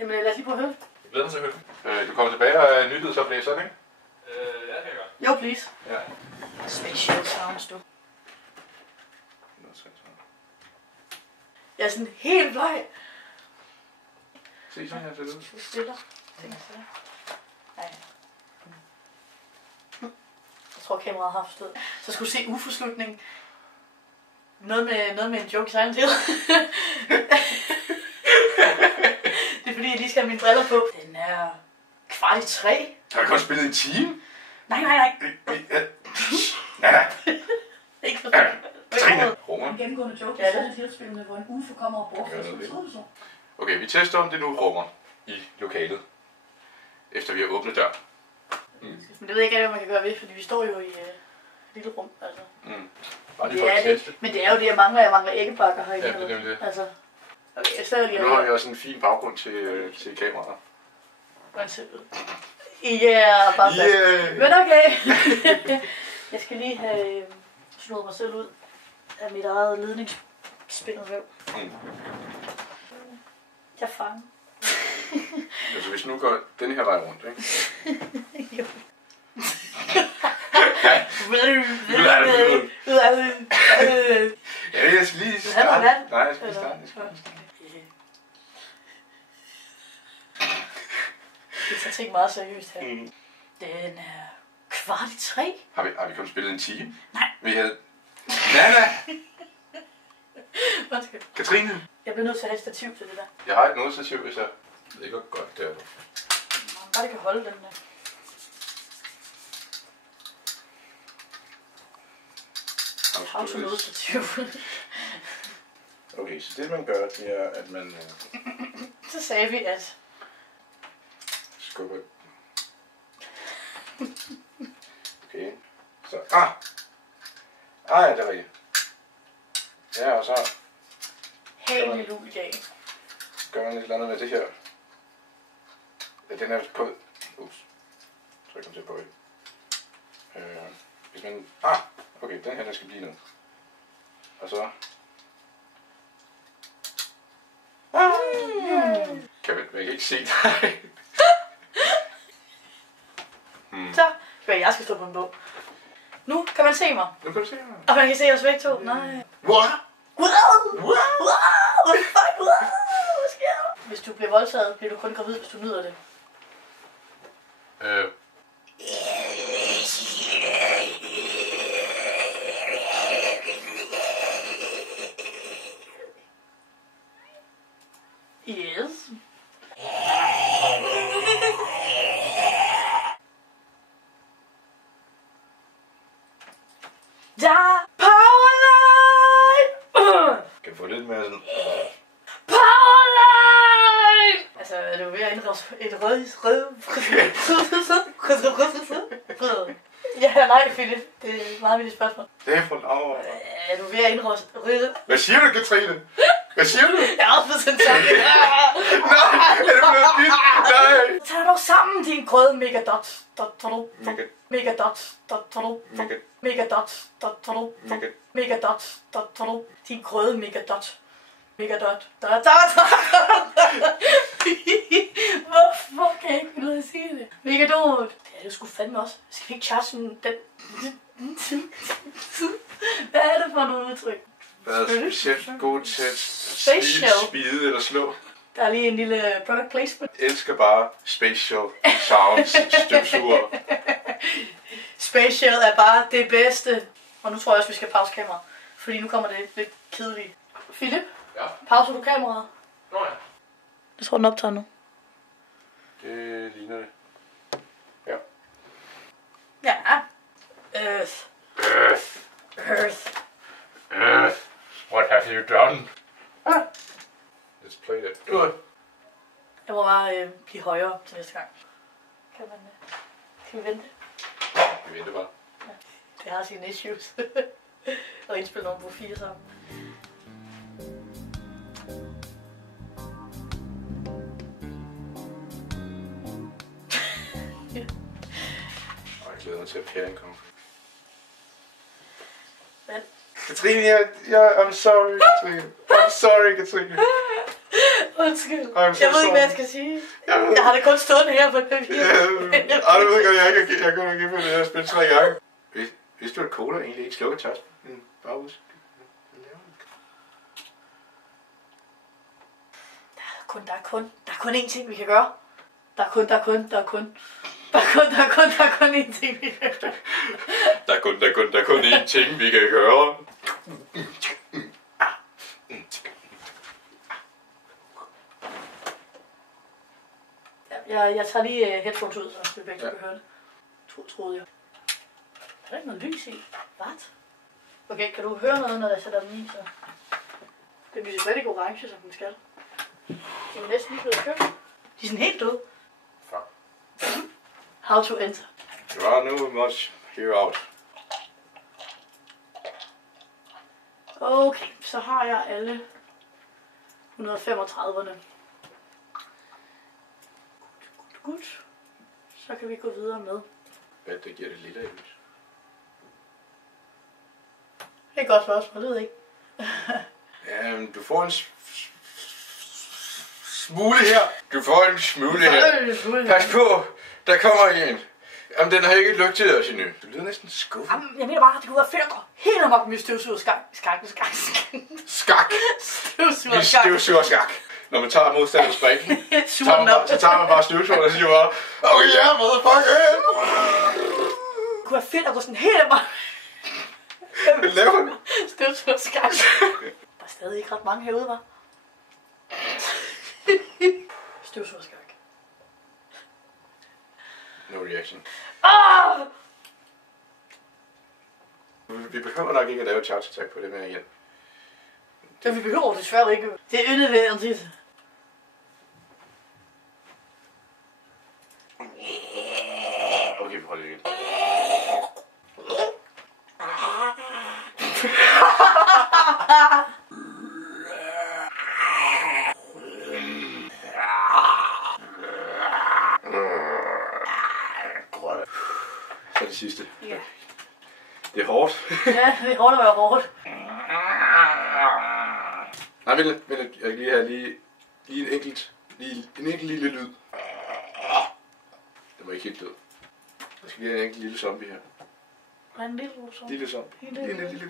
Jamen lad os lige prøve at høre. Jeg glæder mig til at høre. Du kommer tilbage og er nyhedsoplæser, ikke? Ja, det kan jeg godt. Jo, please. Ja. Special sounds, du. Jeg er sådan helt bleg. Se sådan her til det. Du stiller. Tænk så. Nej. Jeg tror, kameraet har forstået. Så skulle se UFO-slutningen. Noget med en joke i sejlen til. Det er fordi, jeg lige skal have mine briller på. Den er 2:15. Har du kun spillet en time? Nej. Ja. Ikke for Trine. Romer. En gennemgående joke. Ja, det er filmspillene, hvor en UFO kommer og bortfører sin person. Okay, vi tester om det nu rummer i lokalet. Efter vi har åbnet dør. Men det ved jeg ikke, hvad man kan gøre ved, fordi vi står jo i et lille rum. Altså. Bare lige for at teste. Men det er jo det, jeg mangler æggebakker herinde. Ja, det er nemlig det. Altså, okay, jeg stadig lige nu har vi også en fin baggrund til kameraet. Ja, bare Yeah. Men okay. Jeg skal lige have slået mig selv ud af mit eget ledningsspændet væv. Jeg fanger. Altså hvis nu går den her vej rundt, ikke? Jo. Ja, jeg skal lige starte. Nej, jeg skal lige starte. Jeg tager ting meget seriøst her. Den er 2:15. Har vi kun spillet en time? Nej. Vi havde... Nana! Undskyld. Katrine! Jeg bliver nødt til at have et stativ til det der. Jeg har et noget stativ, hvis jeg... Det er godt godt der. Bare det kan holde den der. Har du så noget stativ? Okay, så det man gør, det er, at man... Så sagde vi, at... Skubber... Okay. Så... Ja, det er rigtigt. Ja, og så... Helt luligan. Gør man et eller andet med det her. Ja, den er kommet... Ups. Så jeg kom til at bøje. Hvis man... Okay, den her, der skal blive ned. Og så... Man kan ikke se dig. Så skal jeg skal stå på en bog. Nu kan man se mig. Nu kan du se mig. Og man kan se os begge to. Nej. What? What the fuck? Hvad sker der? Hvis du bliver voldtaget, bliver du kun gravid, hvis du nyder det. Yes. Der powerline! Kan få lidt mere sådan... Powerline! Altså, er du ved at indre et rød... Ja, nej, Philip. Det er et meget vildt spørgsmål. Det er for lav. Er du ved at indre... Hvad siger du, Katrine? Hvad siger du? Jeg er også blevet sådan sammen. Nej, er det blevet vildt? Nej. Tag dog sammen, din grøde megadot. Megadot. Megadot. Din grøde megadot. Megadot. Hvorfor kan jeg ikke finde ud af at sige det? Megadot. Det er det sgu fandme også. Skal vi ikke charge den... Hvad er det for nogle udtryk? Hvad er specielt god til at spide eller slå? Der er lige en lille product placement. Jeg elsker bare spatial sounds, støvsuger. Spatial er bare det bedste. Og nu tror jeg også, vi skal pause kameraet. Fordi nu kommer det lidt kedeligt. Philip? Ja? Pauser du kameraet? Nå ja. Jeg tror, den optager nu. Det ligner det. Ja. Ja. Earth. What have you done? Let's play it. Jeg må bare blive højere til næste gang. Kan man Kan vi vente? Vi venter bare. Ja. Det har sine issues. Og indspille nogle på 4 sammen. Jeg glæder mig til at pære en komme. Hvad? Katrine, I'm sorry, Katrine. I'm sorry, Katrine. Undskyld. I'm so Jeg ved ikke, sorry. hvad jeg skal sige. Jeg har det kun stående her på et papir. Ej, du ved godt, jeg kunne ikke finde det her spil 3 gange. Hvis du at cola egentlig ikke slukker tørst, men bare ud. Der er kun én ting, vi kan gøre. Der er kun én ting, vi kan gøre. Der er kun én ting, vi kan gøre. Jeg tager lige headphones ud, så vi begge kan høre det. Troede jeg. Er der ikke noget lys i? What? Okay, kan du høre noget, når jeg sætter den i, så? Den lyser slet ikke orange, som den skal. Den er næsten lige blevet købt. De er sådan helt døde. Fuck. How to enter. There are no much hereout. Okay, så har jeg alle 135'erne. Godt. Så kan vi gå videre med. Hvad det giver det lille lys? Det er et godt spørgsmål, det ved jeg ikke. Du får en smule her. Du får en smule her. Pas på, der kommer en. Jamen, den har ikke lugtet os endnu. Du lyder næsten skuffet. Jamen, jeg mener bare, at det kunne være fedt at gå helt amok med støvsugerskak. Skak. Støvsugerskak. Støvsugerskak. Når man tager modstanders brækken, Suger den op. så tager man bare støvsugeren og siger bare, oh yeah, motherfucker! Det kunne være fedt at gå sådan helt amok. Hvad laver du? Støvsugerskak. Der er stadig ikke ret mange herude, var. Støvsugerskak. No reaction. Ah! Vi behøver nok ikke at lave et charge attack på det mere igen. Men vi behøver desværre ikke. Det er unødvendigt. Okay, vi holder det igen. Så det sidste. Ja. Det er hårdt. Ja, det er hårdt at være hårdt. Nej, vent, jeg kan lige have en enkelt lille lyd. Det var ikke helt død. Jeg skal lige have en enkelt lille zombie her. Hvad er en lille zombie? Lille zombie. En lille zombie.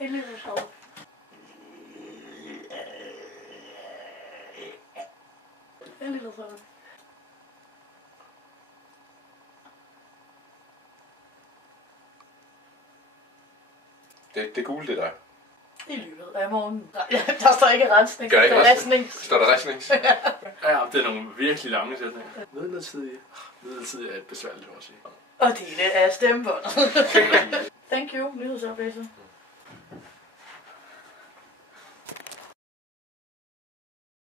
En lille zombie. En lille zombie. Det er gule, det der. I løbet af morgenen. Nej, der står ikke rensning. Gør ikke der er rensning. Står der rensning? Ja, det er nogle virkelig lange sætninger. Midlertidig er et besværligt ord at sige. Og det er af stemmebåndet. Thank you, nyhedsoplæser.